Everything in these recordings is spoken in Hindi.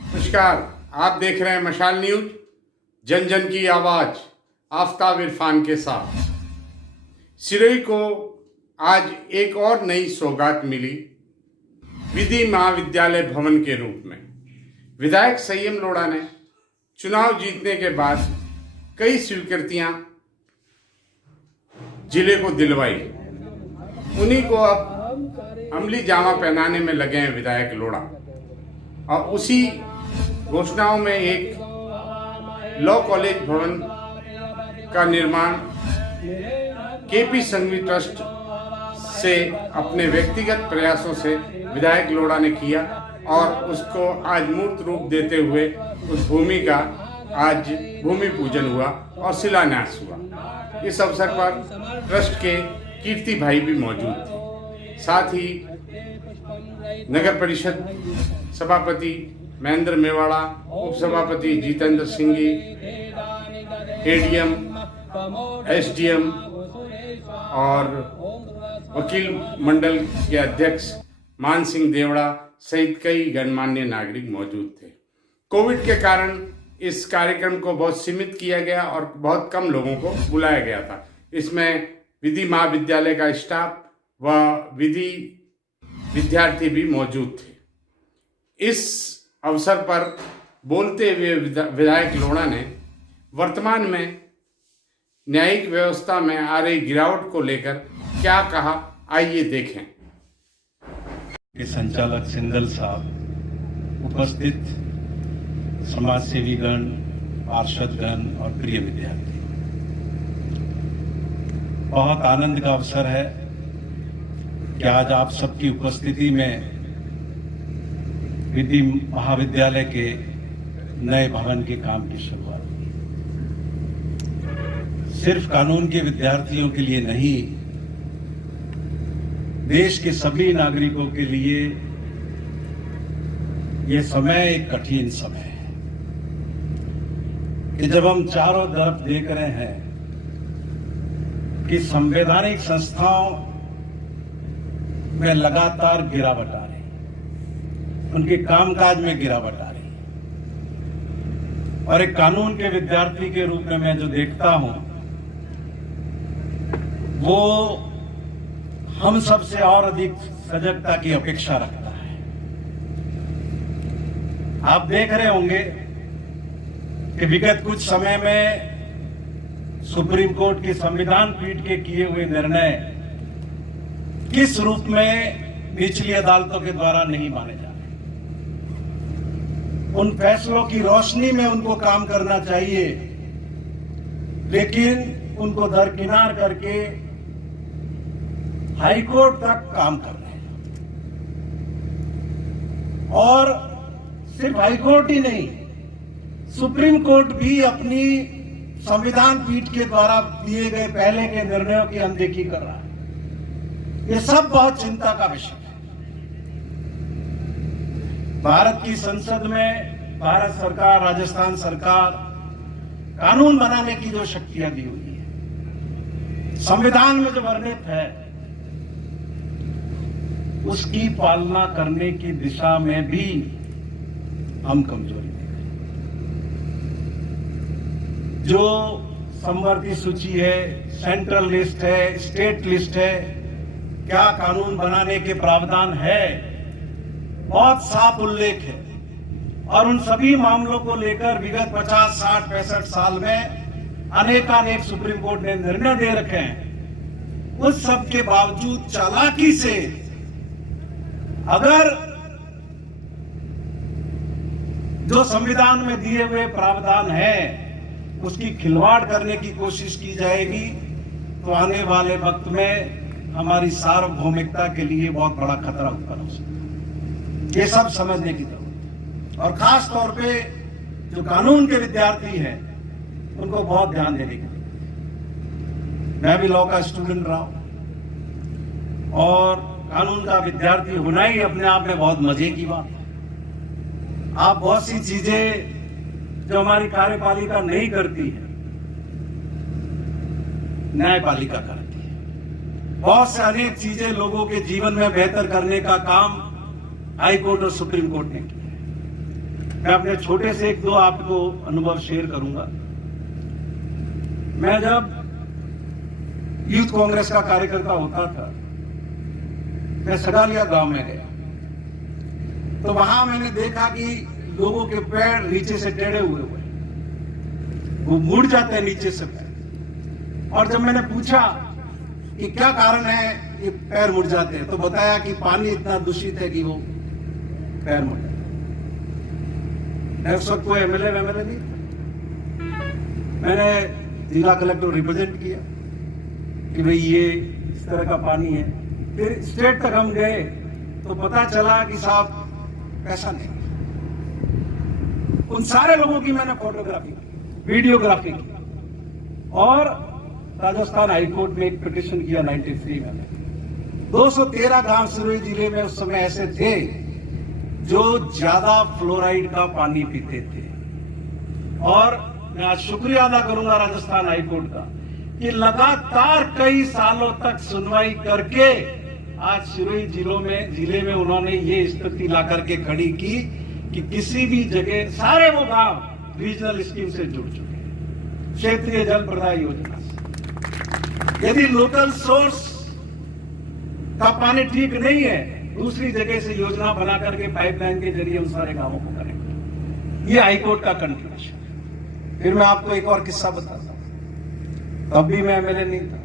नमस्कार, आप देख रहे हैं मशाल न्यूज, जन जन की आवाज, आफताब इरफान के साथ। सिरोही को आज एक और नई सौगात मिली विधि महाविद्यालय भवन के रूप में। विधायक संयम लोढ़ा ने चुनाव जीतने के बाद कई स्वीकृतियां जिले को दिलवाई, उन्हीं को अब अमली जामा पहनाने में लगे हैं विधायक लोढ़ा। और उसी घोषणाओं में एक लॉ कॉलेज भवन का निर्माण केपी संघवी ट्रस्ट से अपने व्यक्तिगत प्रयासों से विधायक लोढ़ा ने किया और उसको आज मूर्त रूप देते हुए उस भूमि का आज भूमि पूजन हुआ और शिलान्यास हुआ। इस अवसर पर ट्रस्ट के कीर्ति भाई भी मौजूद थे। साथ ही नगर परिषद सभापति महेंद्र मेवाड़ा, उप सभापति जितेंद्र सिंघी, एडीएम, एसडीएम और वकील मंडल के अध्यक्ष मान सिंह देवड़ा सहित कई गणमान्य नागरिक मौजूद थे। कोविड के कारण इस कार्यक्रम को बहुत सीमित किया गया और बहुत कम लोगों को बुलाया गया था। इसमें विधि महाविद्यालय का स्टाफ व विधि विद्यार्थी भी मौजूद थे। इस अवसर पर बोलते हुए विधायक लोढ़ा ने वर्तमान में न्यायिक व्यवस्था में आ रही गिरावट को लेकर क्या कहा, आइए देखें। संचालक सिंदल साहब, उपस्थित समाजसेवी गण, पार्षद गण और प्रिय विद्यार्थी, बहुत आनंद का अवसर है कि आज आप सबकी उपस्थिति में विधि महाविद्यालय के नए भवन के काम की शुरुआत हुई। सिर्फ कानून के विद्यार्थियों के लिए नहीं, देश के सभी नागरिकों के लिए ये समय एक कठिन समय है कि जब हम चारों तरफ देख रहे हैं कि संवैधानिक संस्थाओं में लगातार गिरावट आ रही, उनके कामकाज में गिरावट आ रही, और एक कानून के विद्यार्थी के रूप में मैं जो देखता हूं वो हम सबसे और अधिक सजगता की अपेक्षा रखता है। आप देख रहे होंगे कि विगत कुछ समय में सुप्रीम कोर्ट की संविधान पीठ के किए हुए निर्णय किस रूप में निचली अदालतों के द्वारा नहीं माने जा रहे। उन फैसलों की रोशनी में उनको काम करना चाहिए, लेकिन उनको दरकिनार करके हाईकोर्ट तक काम कर रहे हैं। और सिर्फ हाईकोर्ट ही नहीं, सुप्रीम कोर्ट भी अपनी संविधान पीठ के द्वारा दिए गए पहले के निर्णयों की अनदेखी कर रहा है। ये सब बहुत चिंता का विषय है। भारत की संसद में भारत सरकार, राजस्थान सरकार कानून बनाने की जो शक्तियां दी हुई है, संविधान में जो वर्णित है, उसकी पालना करने की दिशा में भी हम कमजोरी देख रहे हैं। जो समवर्ती सूची है, सेंट्रल लिस्ट है, स्टेट लिस्ट है, क्या कानून बनाने के प्रावधान है, बहुत साफ उल्लेख है। और उन सभी मामलों को लेकर विगत 50, 60, 65 साल में अनेकानेक सुप्रीम कोर्ट ने निर्णय दे रखे हैं। उस सब के बावजूद चालाकी से अगर जो संविधान में दिए हुए प्रावधान है उसकी खिलवाड़ करने की कोशिश की जाएगी तो आने वाले वक्त में हमारी सार्वभौमिकता के लिए बहुत बड़ा खतरा उत्पन्न हो सकता है। ये सब समझने की जरूरत है और खास तौर पे जो कानून के विद्यार्थी हैं उनको बहुत ध्यान देने की जरूरत है। मैं भी लॉ का स्टूडेंट रहा हूं और कानून का विद्यार्थी होना ही अपने आप में बहुत मजे की बात है। आप बहुत सी चीजें जो हमारी कार्यपालिका नहीं करती है, न्यायपालिका करती है। बहुत से अनेक चीजें लोगों के जीवन में बेहतर करने का काम हाई कोर्ट और सुप्रीम कोर्ट ने की है। मैं अपने छोटे से एक दो आपको अनुभव शेयर करूंगा। मैं जब यूथ कांग्रेस का कार्यकर्ता होता था, मैं सगालिया गांव में गया तो वहां मैंने देखा कि लोगों के पैर नीचे से टेढ़े हुए हुए, वो मुड़ जाते हैं नीचे से पैर। और जब मैंने पूछा कि क्या कारण है ये पैर मुड़ जाते हैं, तो बताया कि पानी इतना दूषित है कि वो पैर मुड़ जाते हैं। उस वक्त कोई एमएलए नहीं था। मैंने जिला कलेक्टर को रिप्रेजेंट किया कि भाई ये इस तरह का पानी है। फिर स्टेट तक हम गए तो पता चला कि साहब ऐसा नहीं। उन सारे लोगों की मैंने फोटोग्राफी की, वीडियोग्राफी की और राजस्थान हाईकोर्ट में एक पिटिशन किया 93 में। 213 गांव सिरोही जिले में उस समय ऐसे थे जो ज्यादा फ्लोराइड का पानी पीते थे। और मैं आज शुक्रिया अदा करूंगा राजस्थान हाईकोर्ट का कि लगातार कई सालों तक सुनवाई करके आज सिरोही जिले में उन्होंने ये स्थिति ला करके खड़ी की कि किसी भी जगह सारे वो गांव रीजनल स्कीम से जुड़ चुके हैं, क्षेत्रीय जल प्रदाय योजना से। यदि लोकल सोर्स का पानी ठीक नहीं है, दूसरी जगह से योजना बना करके पाइपलाइन के जरिए उन सारे गांवों को करेंगे। ये हाईकोर्ट का कंक्लूजन है। फिर मैं आपको एक और किस्सा बताता हूं। तब भी मैं एमएलए नहीं था।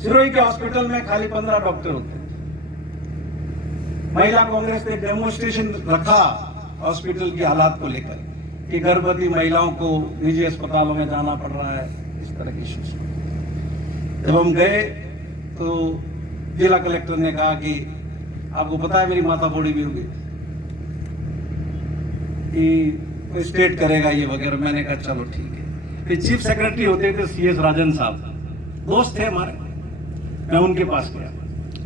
सिरोही के हॉस्पिटल में खाली 15 डॉक्टर होते थे। महिला कांग्रेस ने डेमोन्स्ट्रेशन रखा हॉस्पिटल की हालात को लेकर कि गर्भवती महिलाओं को निजी अस्पतालों में जाना पड़ रहा है, इस तरह की इश्यूज। जब हम गए तो जिला कलेक्टर ने कहा कि आपको पता है मेरी माता फोड़ी भी होगी कि स्टेट करेगा ये वगैरह। मैंने कहा चलो ठीक है। फिर चीफ सेक्रेटरी होते थे CS राजन साहब, दोस्त थे हमारे। मैं उनके पास गया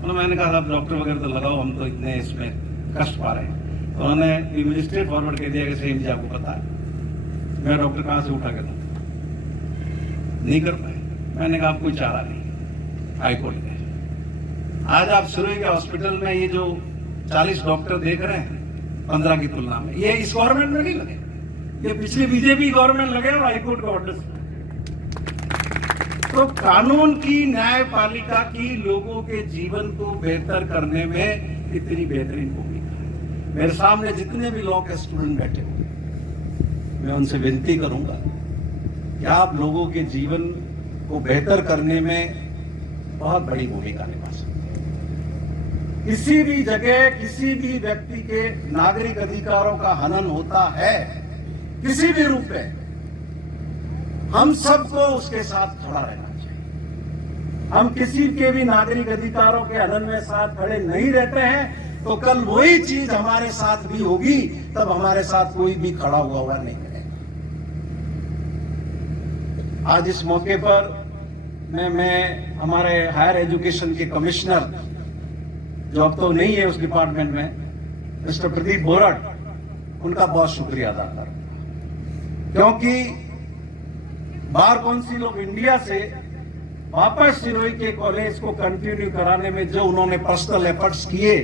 और मैंने कहा साहब डॉक्टर वगैरह तो लगाओ, हम तो इतने इसमें कष्ट पा रहे हैं। तो उन्होंने मुझे स्ट्रेट फॉरवर्ड कर दिया कि सही मुझे आपको पता है। मैं डॉक्टर कहां से उठा के दूं, नहीं कर पाए। मैंने कहा आपको चारा नहीं, हाईकोर्ट गए। आज आप सिरोही के हॉस्पिटल में ये जो 40 डॉक्टर देख रहे हैं 15 की तुलना में, ये इस गवर्नमेंट में नहीं लगे, ये पिछली बीजेपी गवर्नमेंट लगे और हाईकोर्ट का ऑर्डर से। तो कानून की, न्यायपालिका की लोगों के जीवन को बेहतर करने में इतनी बेहतरीन भूमिका है। मेरे सामने जितने भी लॉ के स्टूडेंट बैठे हुए, मैं उनसे विनती करूंगा कि आप लोगों के जीवन को बेहतर करने में बहुत बड़ी भूमिका निभा सकते हैं। किसी भी जगह किसी भी व्यक्ति के नागरिक अधिकारों का हनन होता है किसी भी रूप में, हम सबको उसके साथ खड़ा रहना चाहिए। हम किसी के भी नागरिक अधिकारों के हनन में साथ खड़े नहीं रहते हैं तो कल वही चीज हमारे साथ भी होगी, तब हमारे साथ कोई भी खड़ा हुआ नहीं रहेगा। आज इस मौके पर मैं हमारे हायर एजुकेशन के कमिश्नर, जो अब तो नहीं है उस डिपार्टमेंट में, मिस्टर प्रदीप बोरट, उनका बहुत शुक्रिया अदा करूंगा। क्योंकि बार काउंसिल ऑफ इंडिया से वापस सिरोही के कॉलेज को कंटिन्यू कराने में जो उन्होंने पर्सनल एफर्ट्स किए,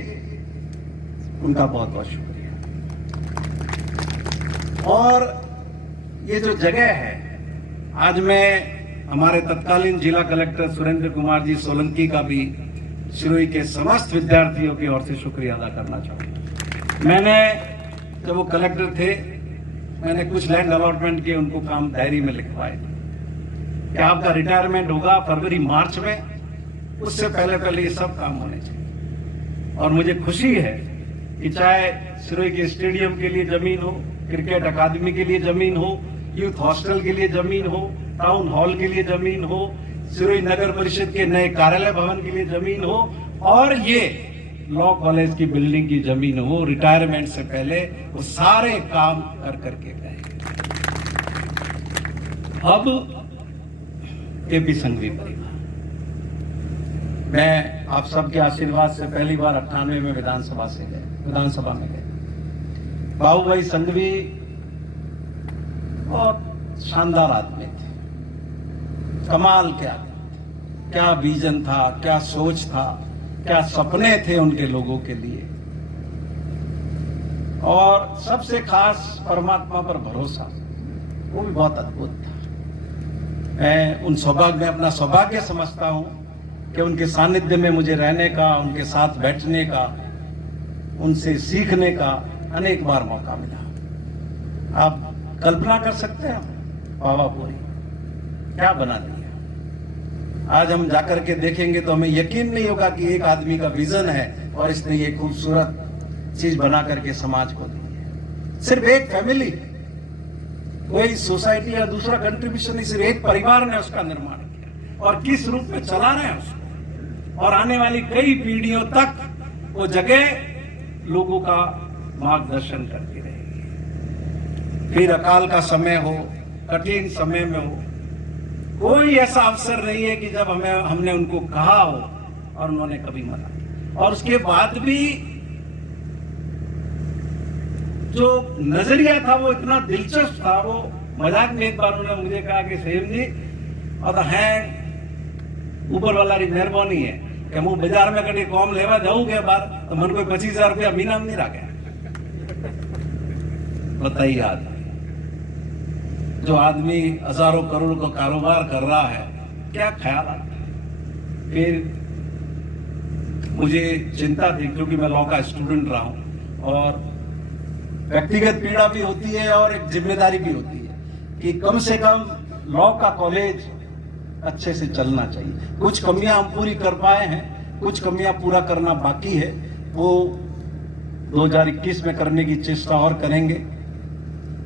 उनका बहुत बहुत शुक्रिया। और ये जो जगह है, आज मैं हमारे तत्कालीन जिला कलेक्टर सुरेंद्र कुमार जी सोलंकी का भी सिरोही के समस्त विद्यार्थियों की ओर से शुक्रिया अदा करना चाहूंगा। मैंने जब वो कलेक्टर थे, मैंने कुछ लैंड अलॉटमेंट के उनको काम डायरी में लिखवाए कि आपका रिटायरमेंट होगा फरवरी मार्च में, उससे पहले पहले ये सब काम होने चाहिए। और मुझे खुशी है कि चाहे सिरोही के स्टेडियम के लिए जमीन हो, क्रिकेट अकादमी के लिए जमीन हो, यूथ हॉस्टल के लिए जमीन हो, टाउन हॉल के लिए जमीन हो, सिरोही नगर परिषद के नए कार्यालय भवन के लिए जमीन हो, और ये लॉ कॉलेज की बिल्डिंग की जमीन हो, रिटायरमेंट से पहले वो सारे काम कर करके गए। अब केपी संघवी परिवार, मैं आप सबके आशीर्वाद से पहली बार 98 में विधानसभा में गए। बाबूभाई संघवी बहुत शानदार आदमी थे, कमाल क्या विजन था, क्या सोच था, क्या सपने थे उनके लोगों के लिए। और सबसे खास परमात्मा पर भरोसा, वो भी बहुत अद्भुत था। मैं अपना सौभाग्य समझता हूं कि उनके सानिध्य में मुझे रहने का, उनके साथ बैठने का, उनसे सीखने का अनेक बार मौका मिला। आप कल्पना कर सकते हैं पावापुरी क्या बना दिया। आज हम जाकर के देखेंगे तो हमें यकीन नहीं होगा कि एक आदमी का विजन है और इसने ये खूबसूरत चीज बना करके समाज को दी है। सिर्फ एक फैमिली, कोई सोसाइटी या दूसरा कंट्रीब्यूशन नहीं, सिर्फ एक परिवार ने उसका निर्माण किया और किस रूप में चला रहे हैं उसको, और आने वाली कई पीढ़ियों तक वो जगह लोगों का मार्गदर्शन करती रहेगी। फिर अकाल का समय हो, कठिन समय में हो, कोई ऐसा अवसर नहीं है कि जब हमने उनको कहा हो और उन्होंने कभी मना, और उसके बाद भी जो नजरिया था वो इतना दिलचस्प था। वो मजाक में एक बार उन्होंने मुझे कहा कि सहीम जी और है ऊपर वाला री मेहरबानी है कि હું बाजार में कभी कॉम लेवा जाऊं के बार तो मन कोई 25,000 रुपया बीनाम नहीं रखे। बताइए आदमी, जो आदमी हजारों करोड़ का कारोबार कर रहा है, क्या ख्याल आता है। फिर मुझे चिंता थी क्योंकि मैं लॉ का स्टूडेंट रहा हूं और व्यक्तिगत पीड़ा भी होती है और एक जिम्मेदारी भी होती है कि कम से कम लॉ का कॉलेज अच्छे से चलना चाहिए। कुछ कमियां हम पूरी कर पाए हैं, कुछ कमियां पूरा करना बाकी है, वो 2021 में करने की चेष्टा और करेंगे।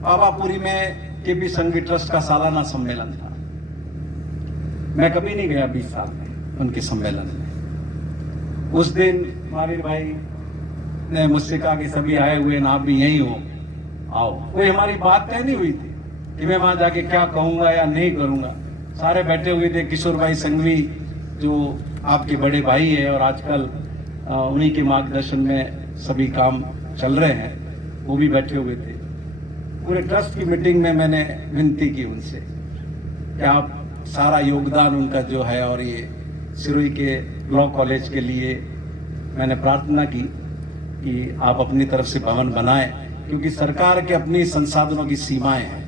पावापुरी में केपी संघवी ट्रस्ट का सालाना सम्मेलन था। मैं कभी नहीं गया 20 साल में उनके सम्मेलन में। उस दिन महावीर भाई ने मुझसे कहा कि सभी आए हुए हैं, आप भी यहीं हो, आओ। कोई हमारी बात तय नहीं हुई थी कि मैं वहां जाके क्या कहूंगा या नहीं करूंगा। सारे बैठे हुए थे। किशोर भाई संघवी जो आपके बड़े भाई है और आजकल उन्हीं के मार्गदर्शन में सभी काम चल रहे हैं, वो भी बैठे हुए थे। पूरे ट्रस्ट की मीटिंग में मैंने विनती की उनसे कि आप सारा योगदान उनका जो है, और ये सिरोही के लॉ कॉलेज के लिए मैंने प्रार्थना की कि आप अपनी तरफ से भवन बनाएं, क्योंकि सरकार के अपनी संसाधनों की सीमाएं हैं।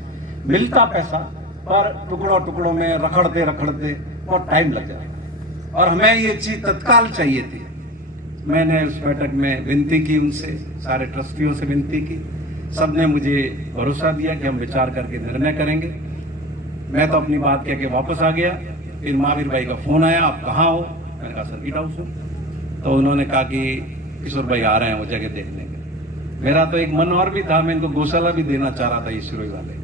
मिलता पैसा पर टुकड़ों टुकड़ों में रखड़ते रखड़ते बहुत टाइम लग जाएगा और हमें ये चीज तत्काल चाहिए थी। मैंने उस बैठक में विनती की उनसे, सारे ट्रस्टियों से विनती की। सबने मुझे भरोसा दिया कि हम विचार करके निर्णय करेंगे। मैं तो अपनी बात कह के वापस आ गया। फिर महावीर भाई का फोन आया, आप कहाँ हो? मैंने कहा सर्किट हाउस हूँ। तो उन्होंने कहा कि किशोर भाई आ रहे हैं वो जगह देखने के। मेरा तो एक मन और भी था, मैं इनको गौशाला भी देना चाह रहा था ये सिरोही वाले।